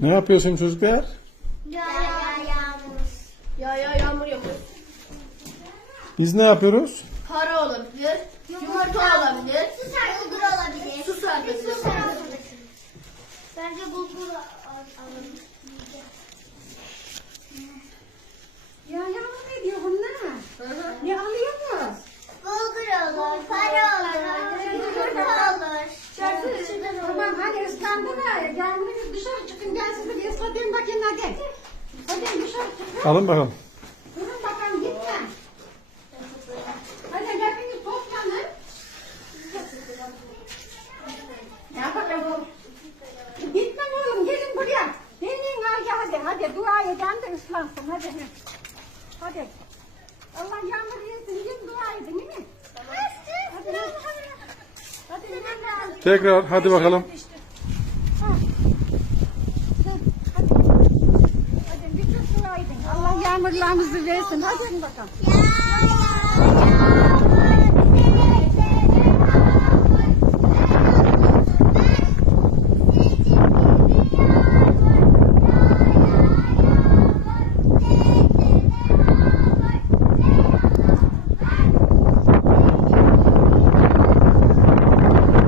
Ne yapıyorsun çocuklar? Ya ya yağmur. Ya ya yağmur yağmur. Biz ne yapıyoruz? Para olabilir, yumurta olabilir, susar bulgur olabilir. Susar. Bence bulgur olabilir. Alın bakalım. Durun bakalım gitme. Hadi hepiniz toplanın. Ya bakalım. Gitme oğlum gelin buraya. Gelin hadi hadi hadi dua eden de ıslansın hadi. Hadi. Allah yağmur yesin yiyin dua edin değil mi? Hadi hadi. Hadi hadi. Tekrar hadi bakalım. Yağmurlarımızı versin. Hadi bakalım. Ya